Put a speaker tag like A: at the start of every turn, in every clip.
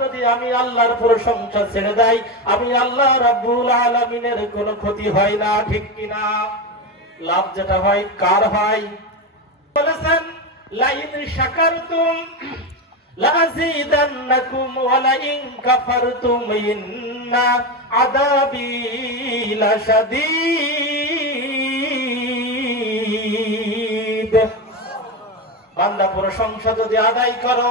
A: যদি আমি আল্লাহর প্রশংসা ছেড়ে দেয়, আমি আল্লাহ রাব্বুল আলামিনের কোনো ক্ষতি হয় না, ঠিক কিনা? লাভ যেটা হয়, কার হয়? বলেছেন, লাইন শাকারতুম লাযিদান্নাকুম বান্দা প্রশংসা যদি আদায় করো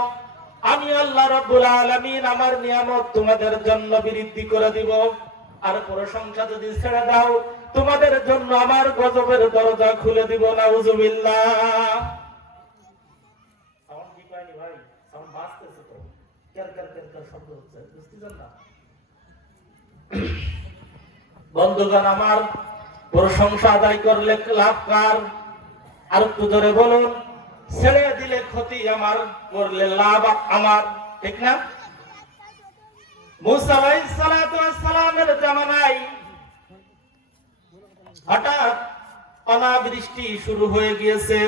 A: আমি আল্লাহ রাব্বুল আলামিন, আমার নিয়ামত তোমাদের জন্য বৃদ্ধি করে দিব। আর প্রশংসা যদি ছেড়ে দাও, তোমাদের জন্য আমার গজবের দরজা খুলে দিব না? বন্ধুগণ আমার প্রশংসা আদায় করলে লাভ কার? আর একটু ধরে বলুন। ছেড়ে দিলে ক্ষতি আমার, করলে লাভ আমার, ঠিক না? হঠাৎ শুরু হয়ে গিয়েছে।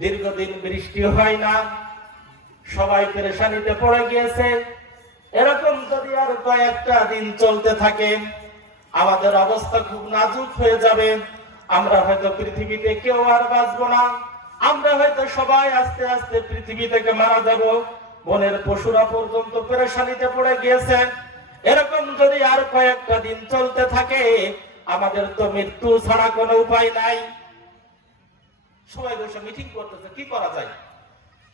A: দীর্ঘদিন বৃষ্টি হয় না, সবাই পেরেশানিতে পড়ে গিয়েছে। এরকম যদি আর কয়েকটা দিন চলতে থাকে, আমাদের অবস্থা খুব নাজুক হয়ে যাবে। আমরা হয়তো পৃথিবীতে কেউ আর বাঁচবো না। আমরা হয়তো সবাই আস্তে আস্তে পৃথিবী থেকে মারা যাব। বনের পশুরা পর্যন্ত পেরেশানিতে পড়ে গিয়েছে। এরকম যদি আর কয়েকটা দিন চলতে থাকে, আমাদের তো মৃত্যু ছাড়া কোনো উপায় নাই। সবাই বসে মিটিং করতেছে, কি করা যায়?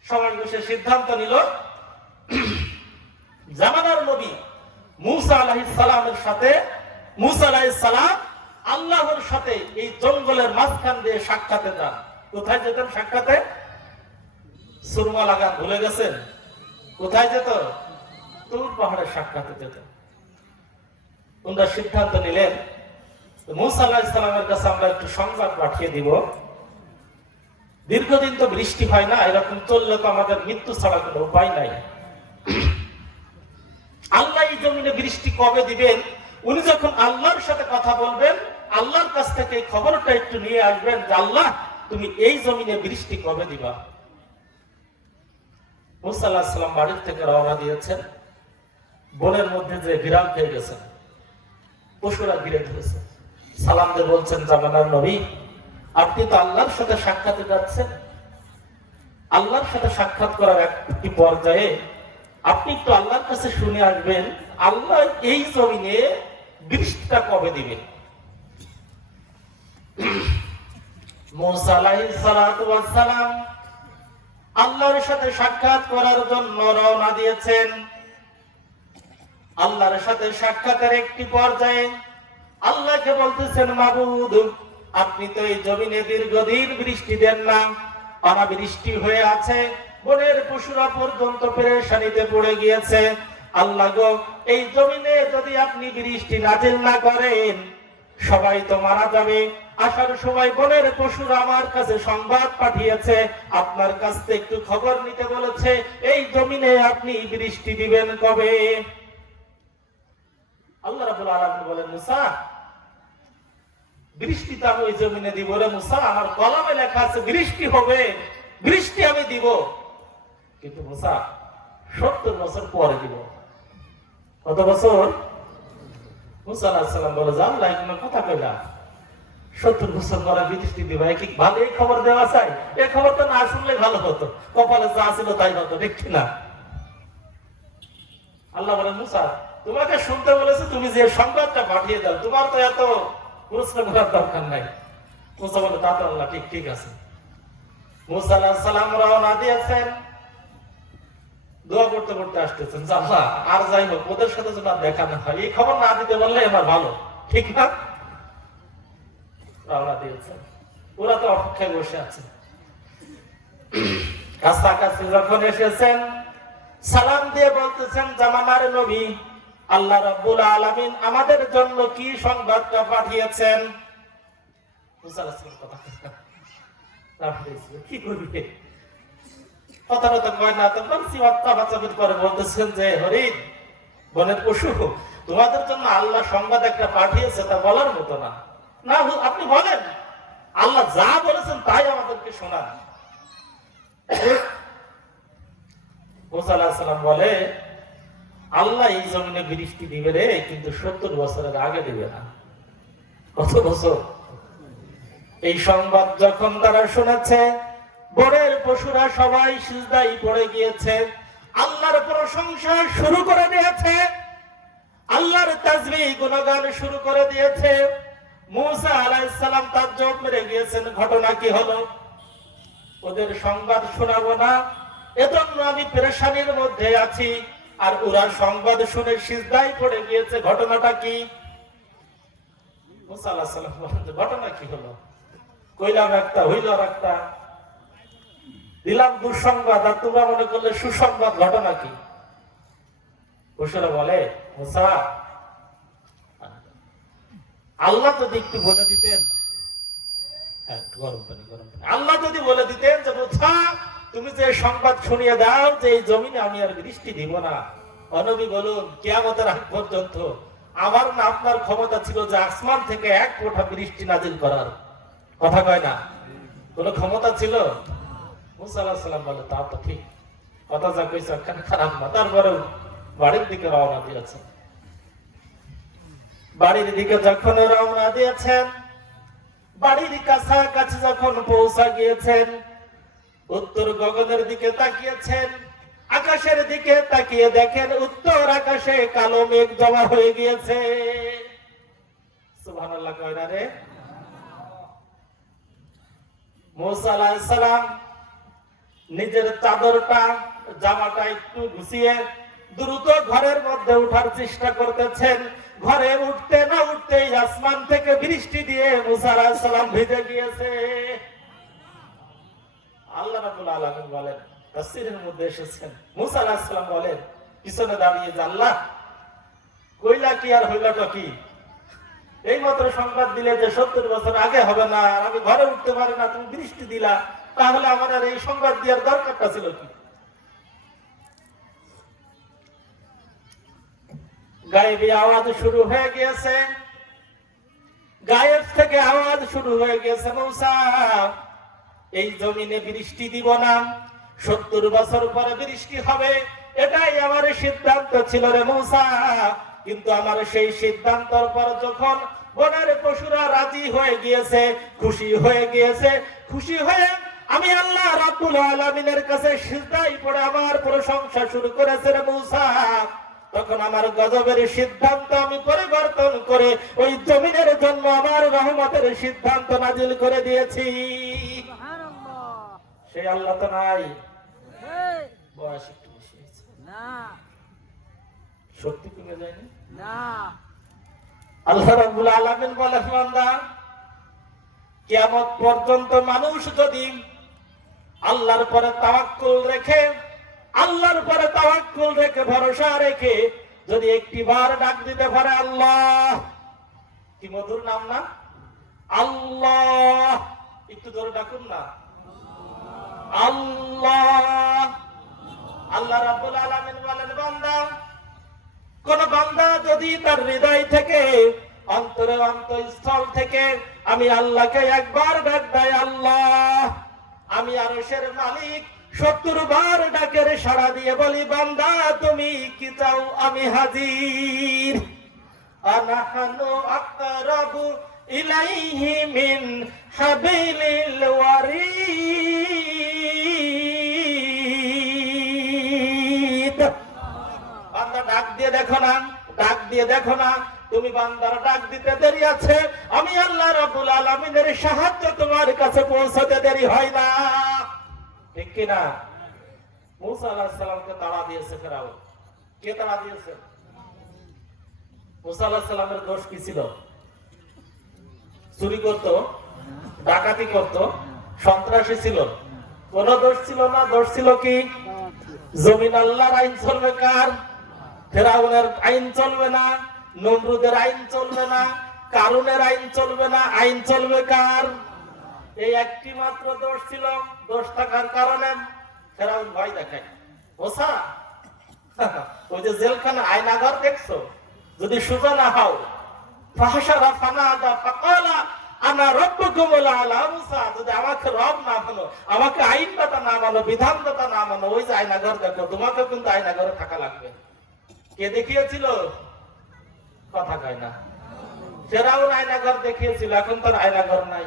A: সবাই বসে সিদ্ধান্ত নিল, জামানার নবী মুসা আলাইহিস সালামের সাথে, মুসা আলাইহিস সালাম আল্লাহর সাথে এই জঙ্গলের মাঝখান দিয়ে সাক্ষাতে যান। কোথায় যেতেন সাক্ষাতে? সুরমা লাগান ভুলে গেছেন? কোথায় যেত? তুর পাহাড়ের সাক্ষাতে যেত। সিদ্ধান্ত নিলেন, মুসা কাছে আমরা একটু সংবাদ পাঠিয়ে দিব। দীর্ঘদিন তো বৃষ্টি হয় না, এরকম চললে তো আমাদের মৃত্যু ছাড়া কোনো উপায় নাই। আল্লাহ জমিনে বৃষ্টি কবে দিবেন? উনি যখন আল্লাহর সাথে কথা বলবেন, আল্লাহর কাছ থেকে এই খবরটা একটু নিয়ে আসবেন যে আল্লাহ তুমি এই জমিনে বৃষ্টি কবে দিবা? মুসাল্লাহাম বাড়ির থেকে রওনা দিয়েছেন। বনের মধ্যে যে বিরাম হয়ে গেছেন, পশুরা ঘিরে ধরেছে। সালাম দিয়ে বলছেন, জামানার নবী, আপনি তো আল্লাহর সাথে সাক্ষাতে যাচ্ছেন আল্লাহর সাথে সাক্ষাৎ করার একটি পর্যায়ে আপনি একটু আল্লাহর কাছে শুনে আসবেন, আল্লাহ এই জমিনে বৃষ্টিটা কবে দিবেন মুসা আলাইহিস সালাতু ওয়াস আল্লাহর সাথে সাক্ষাৎ করার জন্য রওনা দিয়েছেন। আল্লাহর সাথে সাক্ষাতের একটি পর্যায়ে আল্লাহকে বলতেছেন, মাবুদ, আপনি তো এই জমিনে দীর্ঘদিন বৃষ্টি দেন না। অনাবৃষ্টি হয়ে আছে, বনের পশুরা পর্যন্ত পেরেশানিতে পড়ে গিয়েছে। আল্লাহ গো, এই জমিনে যদি আপনি বৃষ্টি নাজিল না করেন, সবাই তো মারা যাবে। আসার সময় বনের পশুরা আমার কাছে সংবাদ পাঠিয়েছে। আপনার কাছ থেকে একটু খবর নিতে বলেছে, এই জমিনে আপনি বৃষ্টি দিবেন কবে? আল্লাহ রাবুল আলম বলেন, মুসা, বৃষ্টি তো আমি ওই জমিনে দিব রে মুসা, আমার কলমে লেখা আছে বৃষ্টি হবে, বৃষ্টি আমি দিব। কিন্তু মুসা, সত্তর বছর পরে দিব। কত বছর? মুসা আলাহিসাল্লাম বলে যে আল্লাহ কথা কইলা। সত্তর বছর পরে কি ভালো এই খবর দেওয়া চাই? এই খবর তো না শুনলে ভালো হতো। কপালে যা ছিল তাই হতো, ঠিক না? আল্লাহ বলেন, মুসা, তোমাকে শুনতে বলেছে, তুমি যে সংবাদটা পাঠিয়ে দাও, তোমার তো এত প্রশ্ন করার দরকার নাই। মুসা বলে, তা তো আল্লাহ, ঠিক ঠিক আছে। মুসা আলাহ সালাম রওনা দিয়েছেন। দোয়া করতে করতে আসতেছেন আর যাই হোক, ওদের সাথে যেন দেখা না হয়, এই খবর না দিতে বললে এবার ভালো, ঠিক না? রওনা দিয়েছেন। ওরা তো অপেক্ষায় বসে আছে কাছাকাছি যখন এসেছেন সালাম দিয়ে বলতেছেন জামানার নবী আল্লাহ রাব্বুল আলামিন আমাদের জন্য কি সংবাদটা পাঠিয়েছেন? পাঠিয়েছিল। কি? করবে কথা কথা কয় না তো বলছি চাপাচাপির করে বলতেছেন যে হরিণ বনের পশু তোমাদের জন্য আল্লাহ সংবাদ একটা পাঠিয়েছে তা বলার মতো না। না, আপনি বলেন। আল্লাহ যা বলেছেন তাই আমাদেরকে শোনান। মুসা বলে, আল্লাহ এই জমিনে বৃষ্টি দিবে রে, কিন্তু সত্তর বছরের আগে দিবে না। কত বছর? এই সংবাদ যখন তারা শুনেছে বরের পশুরা সবাই সিজদাই পড়ে গিয়েছে, আল্লাহর প্রশংসা শুরু করে দিয়েছে, আল্লাহর তাজবি গুণগান শুরু করে দিয়েছে। মুসা আলাইসালাম তার জব মেরে গিয়েছেন, ঘটনা কি হলো? ওদের সংবাদ শোনাবো না। এজন্য আমি পেরেশানির মধ্যে আছি, আর ওরা সংবাদ শুনে সিজদাই পড়ে গিয়েছে। ঘটনাটা কি? ঘটনা কি হলো? কইলাম একটা, হইল একটা। দিলাম দুঃসংবাদ, আর তোমরা মনে করলে সুসংবাদ, ঘটনা কি? বলে, মুসা আল্লাহ যদি একটু বলে দিতেন। হ্যাঁ, গরম পানি গরম পানি। আল্লাহ যদি বলে দিতেন যে মুসা তুমি যে সংবাদ শুনিয়ে দাও যে এই জমিনে আমি আর বৃষ্টি দিব না। অনবী বলুন কেয়ামতের আগ পর্যন্ত আমার না আপনার ক্ষমতা ছিল যে আসমান থেকে এক ফোঁটা বৃষ্টি নাজিল করার। কথা কয় না? কোনো ক্ষমতা ছিল? মুসা বলে তা তো ঠিক। কথা যা কইছে খারাপ না তারপরেও বাড়ির দিকে রওনা দিয়েছেন বাড়ির দিকে যখন রওনা দিয়েছেন, বাড়ির কাছাকাছি যখন পৌঁছা গিয়েছেন, উত্তর গগনের দিকে তাকিয়েছেন, আকাশের দিকে তাকিয়ে দেখেন উত্তর আকাশে কালো মেঘ জমা হয়ে গিয়েছে। নিজের চাদরটা, জামাটা একটু গুছিয়ে দ্রুত ঘরের মধ্যে উঠার চেষ্টা করতেছেন। ঘরে উঠতে না উঠতেই আসমান থেকে বৃষ্টি দিয়ে মুসা আলাইহিস সালাম ভিজে গিয়েছে। আল্লাহ রাব্বুল আলামিন বলেন মধ্যে এসেছেন। সালাম বলেন, পিছনে দাঁড়িয়ে কইলা কি আর হইলাটা কি? এই মাত্র সংবাদ দিলে যে সত্তর বছর আগে হবে না, আর আমি ঘরে উঠতে পারি না, তুমি বৃষ্টি দিলা, তাহলে আমার আর এই সংবাদ দেওয়ার দরকারটা ছিল কি? গায়েবী আওয়াজ শুরু হয়ে গিয়েছে। গায়েব থেকে আওয়াজ শুরু হয়ে গেছে এই জমিনে বৃষ্টি দিব না, সত্তর বছর পরে বৃষ্টি হবে, এটাই আমার সিদ্ধান্ত ছিল রে মৌসা। কিন্তু আমার সেই সিদ্ধান্তর পর যখন বনের পশুরা রাজি হয়ে গিয়েছে, খুশি হয়ে গিয়েছে, খুশি হয়ে আমি আল্লাহ রাব্বুল আলামিনের কাছে সিজদাই পড়ে আমার প্রশংসা শুরু করেছে রে মৌসা। তখন আমার গজবের সিদ্ধান্ত আমি পরিবর্তন করে ওই জমিনের জন্য আমার রহমতের সিদ্ধান্ত নাজিল করে দিয়েছি। সেই আল্লাহ তো নাই। বয়স একটু বেশি
B: না।
A: শক্তি কমে যায়নি
B: না?
A: আল্লাহ রাব্বুল আলামিন বলে বান্দা কিয়ামত পর্যন্ত মানুষ যদি আল্লাহর পরে তাওয়াক্কুল রেখে আল্লাহর পরে তাওয়াক্কুল রেখে, ভরসা রেখে যদি একটি বার ডাক দিতে পারে আল্লাহ। কি মধুর নাম না? আল্লাহ। একটু জোরে ডাকুন না। আল্লাহ। আল্লাহ রাব্বুল আলামিন বলেন, বান্দা, কোন বান্দা যদি তার হৃদয় থেকে, অন্তরে অন্তঃস্থল থেকে, আমি আল্লাহকে একবার ডাক দেয়, আল্লাহ, আমি আরশের মালিক সত্তর বার ডাকের সাড়া দিয়ে বলি, বান্দা, তুমি কি চাও? আমি হাজির। আনাহানু আকরাবু ইলাইহি মিন হাবিলিল ওয়ারিদ। বান্দা ডাক দিয়ে দেখো না, ডাক দিয়ে দেখো না, তুমি বান্দার ডাক দিতে দেরি আছে। আমি আল্লাহ রাব্বুল আলামিনের সাহায্য তোমার কাছে পৌঁছতে দেরি হয় না। ঠিক কি না। মুসা আলাইহিস সালামকে তাড়া দিয়েছে কে দিয়েছে? মুসা আলাইহিস সালামের দোষ কি ছিল? চুরি করত? ডাকাতি করত? সন্ত্রাসী ছিল? কোন দোষ ছিল না? দোষ ছিল কি? জমিন আল্লাহর আইন চলবে কার? ফেরাউনের আইন চলবে না? নমরুদের আইন চলবে না? কারুনের আইন চলবে না? আইন চলবে কার? এই একটি মাত্র দোষ ছিল, দোষ থাকার কারণে ফেরাউন ভয় দেখায়। ওসা, ওই যে জেলখানা, আয়নাঘর দেখছ? যদি সোজা না হও আনা আলা যদি আমাকে রব না আমাকে না মানো না মানো, ওই যে আয়নাঘর তোমাকে কিন্তু আয়নাঘরে লাগবে। কে দেখিয়েছিল? কথা কয় না। আয়নাঘর দেখিয়েছিল, এখন তোর আয়নাঘর নাই।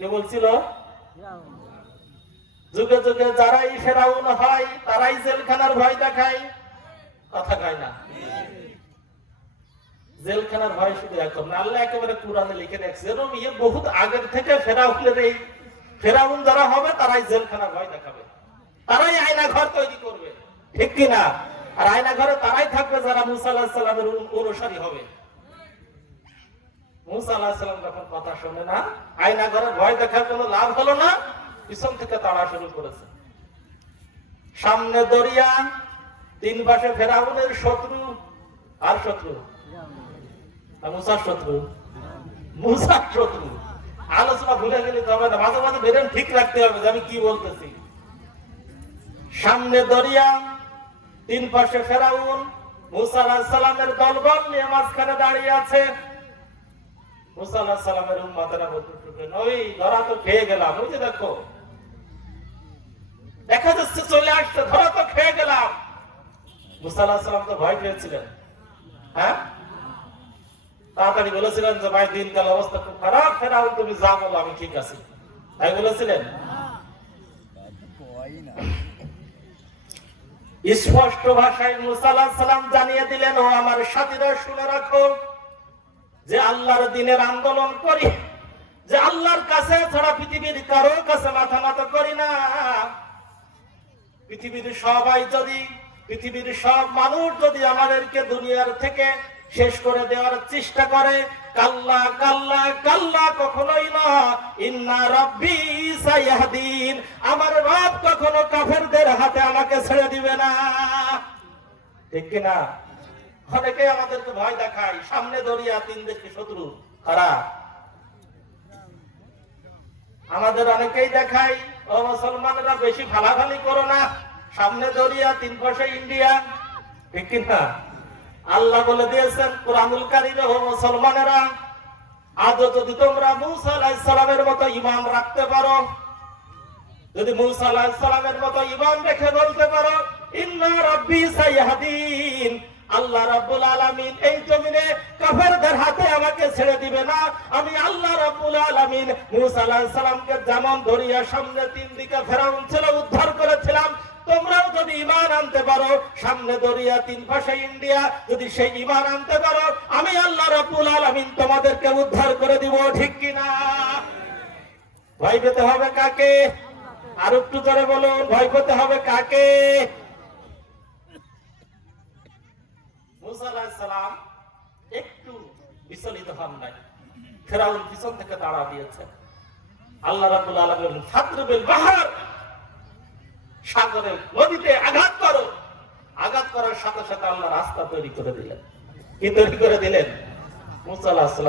A: কে বলছিল? যুগে যুগে যারাই ফেরাউন হয়, তারাই জেলখানার ভয় দেখায়। কথা কয় না? জেলখানার ভয় শুধু এখন আল্লাহ একেবারে কোরআনে লিখে রাখছে, এরকম ইয়ে বহুত আগের থেকে ফেরাউনের এই ফেরাউন যারা হবে, তারাই জেলখানার ভয় দেখাবে। তারাই আয়না ঘর তৈরি করবে, ঠিক কি না? আর আয়না ঘরে তারাই থাকবে যারা মুসা আল্লাহ সাল্লামের অনুসারী হবে। সামনে দরিয়া, তিন পাশে শত্রু আর শত্রু। মুসার শত্রু? মুসার শত্রু। আলোচনা ভুলে গেলে তো হবে না মাঝে মাঝে বেরেন ঠিক রাখতে হবে যে আমি কি বলতেছি। সামনে দরিয়া, তিন পাশে ফেরাউন, মুসা সালামের দলবল নিয়ে মাঝখানে দাঁড়িয়ে আছে। হ্যাঁ? তাড়াতাড়ি বলেছিলেন যে, ভাই, দিনকাল অবস্থা খুব খারাপ। ফেরাউন, তুমি যা বলো, আমি ঠিক আছি। তাই বলেছিলেন? স্পষ্ট ভাষায় মুসা সালাম জানিয়ে দিলেন, ও আমার সাথীরা, শুনে রাখো। যে আল্লাহর দিনের আন্দোলন করি, যে আল্লাহর কাছে ছাড়া পৃথিবীর কারও কাছে মাথা মাথা করি না। পৃথিবীর সবাই যদি, পৃথিবীর সব মানুষ যদি আমাদেরকে দুনিয়ার থেকে শেষ করে দেওয়ার চেষ্টা করে, কাল্লা কাল্লা কাল্লা কখনোই না। ইন্না রব্বি সাইয়াহদিন আমার রব কখনো কাফেরদের হাতে আমাকে ছেড়ে দিবে না। ঠিক কি না অনেকে আমাদেরকে ভয় দেখায়। সামনে দরিয়া, তিন দেশকে শত্রু। খারাপ আমাদের অনেকেই দেখায়, ও মুসলমানেরা বেশি ভালাভালি করো না। সামনে দরিয়া, তিন পাশে ইন্ডিয়া। ঠিক কি না? আল্লাহ বলে দিয়েছেন, কোরআনুল কারিমে ও মুসলমানেরা, আদৌ যদি তোমরা মুসা আলাইহিস সালামের মতো ঈমান রাখতে পারো, যদি মুসা আলাইহিস সালামের মতো ঈমান রেখে বলতে পারো, ইন্না রাব্বি সাইয়াহদিন। আল্লাহ রাব্বুল আলামিন এই জমিনে কাফেরদের হাতে আমাকে ছেড়ে দিবে না। আমি আল্লাহ রাব্বুল আলামিন মুসা আলাইহিস সালামকে যেমন দরিয়ার সামনে তিন দিকে ফেরাউন ছিল, উদ্ধার করেছিলাম। তোমরাও যদি ইমান আনতে পারো, সামনে দরিয়া, তিন পাশে ইন্ডিয়া, যদি সেই ইমান আনতে পারো, আমি আল্লাহ রাব্বুল আলামিন তোমাদেরকে উদ্ধার করে দিব, ঠিক কি না ভয় পেতে হবে কাকে? আর একটু জোরে বলুন, ভয় পেতে হবে কাকে? একটু বিচলিত হন নাই। ফেরাউন পিছন থেকে দিয়েছে। আল্লাহ রাব্বুল আলামিন ফাতরুবিল বাহার, সাগরের নদীতে আঘাত করো। আঘাত করার সাথে সাথে আল্লাহ রাস্তা তৈরি করে দিলেন। কি তৈরি করে দিলেন?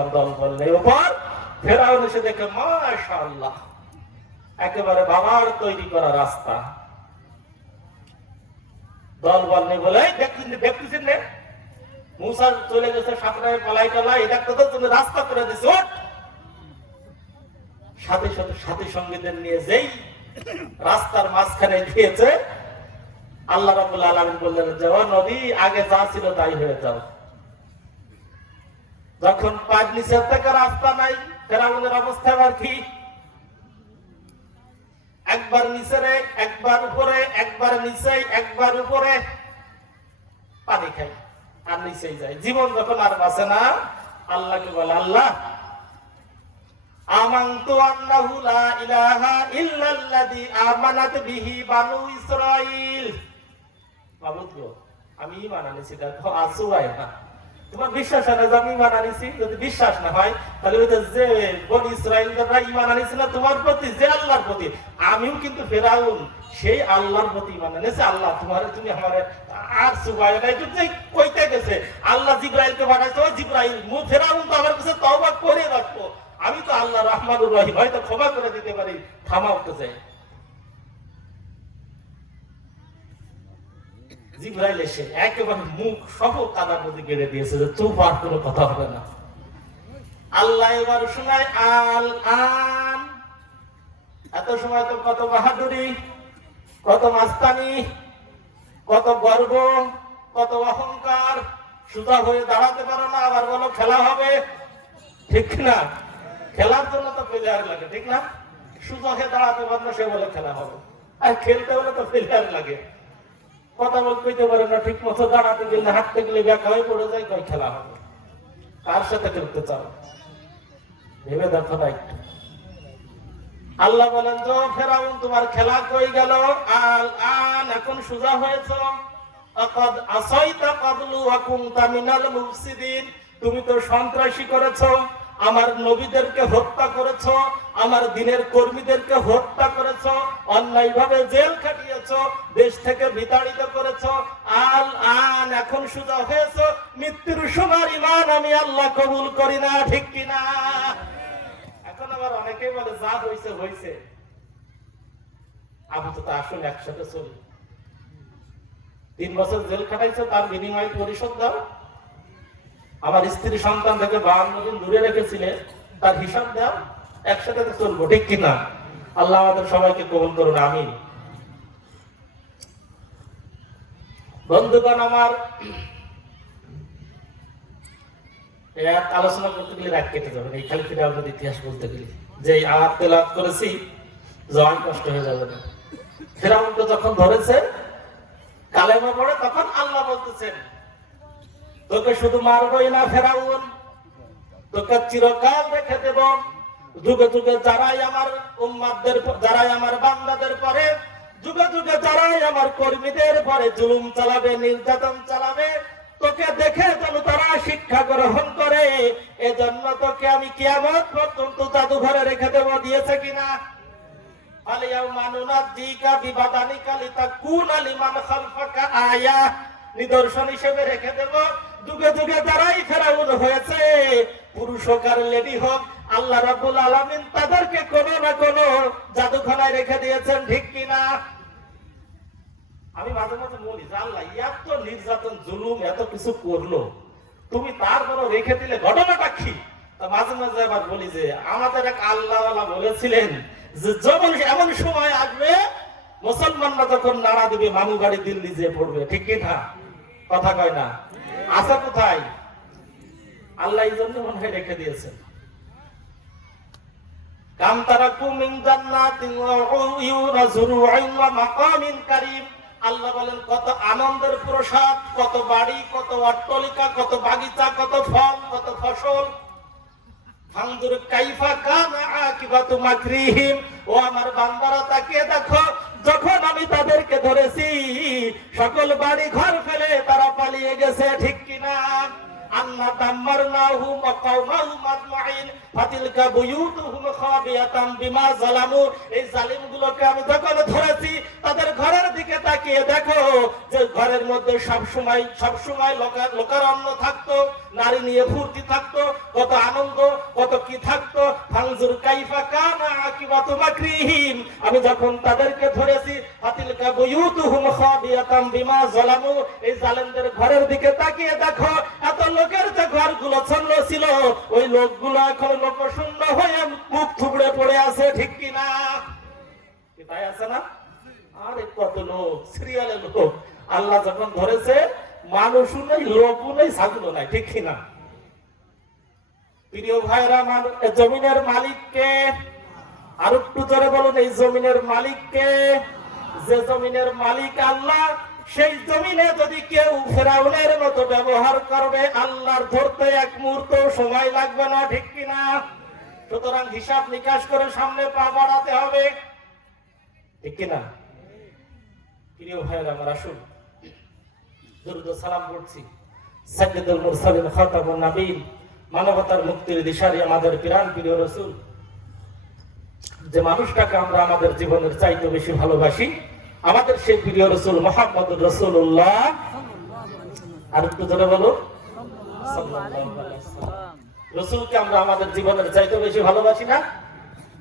A: দল বললেন উপর ফেরাউন এসে দেখে, মাশাআল্লাহ, একেবারে বাবার তৈরি করা রাস্তা। দল বল নেই বলে, "এই দেখতেছেন রে মুসা চলে গেছে, সাঁতরায় পালাই টালাই, এটা তোদের জন্য রাস্তা করে ওঠ! সাথে সাথে সাথী সঙ্গীদের নিয়ে যেই রাস্তার মাঝখানে গিয়েছে, আল্লাহ রাবুল আলমিন বললেন, যে ও নবী, আগে যা ছিল তাই হয়ে যাও। যখন পাঁচ নিচের থেকে রাস্তা নাই, ফেরাউনের অবস্থা আবার কি? একবার নিচে একবার উপরে, একবার নিচে একবার উপরে, পানি খাই। আর নিচেই যায় জীবন যখন আর বাঁচে না, আল্লাহকে বলে, আল্লাহ লা ইলাহা বিহি আমি ঈমান আনিছি, দেখো আসু হয় না তোমার বিশ্বাস হয় না যে আমি ঈমান আনিছি? যদি বিশ্বাস না হয়, তাহলে ওই যে বনি ইসরাঈলরা ঈমান আনিছে না তোমার প্রতি, যে আল্লাহর প্রতি, আমিও কিন্তু ফেরাউন, সেই আল্লাহর প্রতি আনিছে আল্লাহ তোমার, তুমি আমার, আর সুবাই যে কইতে গেছে, আল্লাহ জিব্রাইলকে পাঠাইছে ও জিব্রাইল, মু ফেরাউন তো আমার কাছে তওবা করে রাখব। আমি তো আল্লাহ রহমানুর রহিম, হয়তো ক্ষমা করে দিতে পারি। থামাও তো যায় জিব্রাইল এসে একেবারে মুখ সহ কাদার মধ্যে গেড়ে দিয়েছে যে চুপ কোনো কথা হবে না। আল্লাহ এবার শোনায়, আল আন। এত সময় তো কত বাহাদুরি, কত মাস্তানি, কত গর্ব, কত অহংকার। সুদা হয়ে দাঁড়াতে পারো না, আবার বলো খেলা হবে। ঠিক না খেলার জন্য তো প্লেয়ার লাগে, ঠিক না? সুদা হয়ে দাঁড়াতে পারো না সে বলে খেলা হবে। আর খেলতে হলে তো প্লেয়ার লাগে। কথা বলতে পারে না, ঠিক মতো দাঁড়াতে গেলে, হাঁটতে গেলে ব্যাকা হয়ে পড়ে যায় কই খেলা হবে? কার সাথে খেলতে চাও? ভেবে দেখো না একটু। আল্লাহ বলেন তো ফেরাউন, তোমার খেলা কই গেল? আল আন, এখন সুজা হয়েছ। আকাদ আসাইতা কাবলু ওয়া কুনতা মিনাল মুফসিদিন। তুমি তো সন্ত্রাসী করেছ। আমার নবীদেরকে হত্যা করেছ, আমার দিনের কর্মীদেরকে হত্যা করেছ, অন্যায়ভাবে জেল খাটিয়েছো, দেশ থেকে বিতাড়িত করেছ, আল আন এখন সুজা হয়েছো, মৃত্যুর সময় ইমান আমি আল্লাহ কবুল করি না, ঠিক কিনা এখন আবার অনেকেই বলে, যা হয়েছে হয়েছে আবু তো আসুন একসাথে চলি। তিন বছর জেল খাটাইছো, তার বিনিময়ে পরিশোধ দাও। আমার স্ত্রী সন্তান থেকে বাহান্ন দিন দূরে রেখেছিলে, তার হিসাব দাও, একসাথে তো চলবো, ঠিক কিনা? আল্লাহ আমাদের সবাইকে কবুল করুন, আমিন। বন্ধুগণ, আমার আলোচনা করতে গেলে রাগ কেটে যাবে এই খালি ফিরে আমাদের ইতিহাস বলতে গেলে। যে আয়াত তেলাওয়াত করেছি, জবান কষ্ট হয়ে যাবে না। ফেরাউনকে যখন ধরেছে, কালেমা পড়ে, তখন আল্লাহ বলতেছেন তোকে শুধু মারবই না ফেরাউন। তোকে চিরকাল রেখে দেব। যুগে যুগে যারাই আমার উম্মাদের যারাই আমার বান্দাদের পরে, যুগে যুগে যারাই আমার কর্মীদের পরে জুলুম চালাবে, নির্যাতন চালাবে, তোকে দেখে যেন তারা শিক্ষা গ্রহণ করে। এজন্য তোকে আমি কিয়ামত পর্যন্ত জাদুঘরে রেখে দেব, দিয়েছে কিনা? নিদর্শন হিসেবে রেখে দেব। যুগে যুগে যারাই ফেরাউন হয়েছে পুরুষ হোক আর লেডি হোক, আল্লাহ রাব্বুল আলামিন তাদেরকে কোনো না কোনো জাদুখানায় রেখে দিয়েছেন, ঠিক কিনা? আমি মাঝে মাঝে বলি, যে আল্লাহ, এত নির্যাতন, জুলুম, এত কিছু করল। তুমি তারপরও রেখে দিলে ঘটনাটা কি? মাঝে মাঝে আবার বলি যে, আমাদের এক আল্লাহ বলেছিলেন যে, যখন এমন সময় আসবে, মুসলমানরা যখন নাড়া দিবে মামু বাড়ি দিল্লি যে পড়বে, ঠিক কি না কথা কয় না? আসা কোথায়? আল্লাহ এই জন্য মনে হয় রেখে দিয়েছেন। কাম জান্নাতিন ওয়া ওয়া মাকামিন কারীম। আল্লাহ বলেন, কত আনন্দের প্রসাদ, কত বাড়ি, কত অট্টলিকা, কত বাগিচা, কত ফল, কত ফসল। ফাংদুর কাইফা কানা আকিবাতু মাকরিহিম। ও আমার বান্দারা তাকিয়ে দেখো যখন আমি তাদেরকে ধরেছি সকল বাড়ি ঘর ফেলে তারা পালিয়ে গেছে ঠিক কিনা? ফাতিলকা বুয়ুতুহুম খাবিয়াতাম বিমা জালামু। এই জালিমগুলোকে আমি যখন ধরেছি, তাদের ঘরের দিকে তাকিয়ে দেখো যে ঘরের মধ্যে সব সময় সব সময় লোকারণ্য থাকতো, নারী নিয়ে ফুর্তি থাকতো, কত আনন্দ, কত কি থাকতো। ফাংজুর কাইফা কানা আকিবাতু আমি যখন তাদেরকে ধরেছি, ফাতিলকা বুয়ুতুহুম খাবিয়াতাম বিমা জালামু, এই জালেমদের ঘরের দিকে তাকিয়ে দেখো, এত লোকের যে ঘরগুলো ছন্ন ছিল, ওই লোকগুলো এখন লোকশূন্য হয়ে মুখ থুবড়ে পড়ে আছে, ঠিক কিনা তাই আছে না? আরে কত লোক সিরিয়ালের লোক। আল্লাহ যখন ধরেছে মানুষও নেই লোকও নেই ছাগলও নাই, ঠিক কিনা প্রিয় ভাইরা জমিনের মালিককে আর একটু জোরে বলুন, এই জমিনের মালিককে। যে জমিনের মালিক আল্লাহ সেই জমিনে যদি কেউ ফেরাউনের মতো ব্যবহার করবে, আল্লাহর ধরতে এক মুহূর্ত সময় লাগবে না, ঠিক কিনা? সুতরাং হিসাব নিকাশ করে সামনে পা বাড়াতে হবে। ঠিক কিনা? প্রিয় ভাইয়ের, আমার আসুন। সালাম করছি সাজ্জাদুল মুরসালিন নবীন মানবতার মুক্তির দিশারি আমাদের পিরান প্রিয় রসুল। যে মানুষটাকে আমরা আমাদের জীবনের চাইতে বেশি ভালোবাসি আমাদের সেই প্রিয় রসুল মোহাম্মদ রসুল্লাহ আর একটু ধরে বলো রসুলকে আমরা আমাদের জীবনের চাইতে বেশি ভালোবাসি না?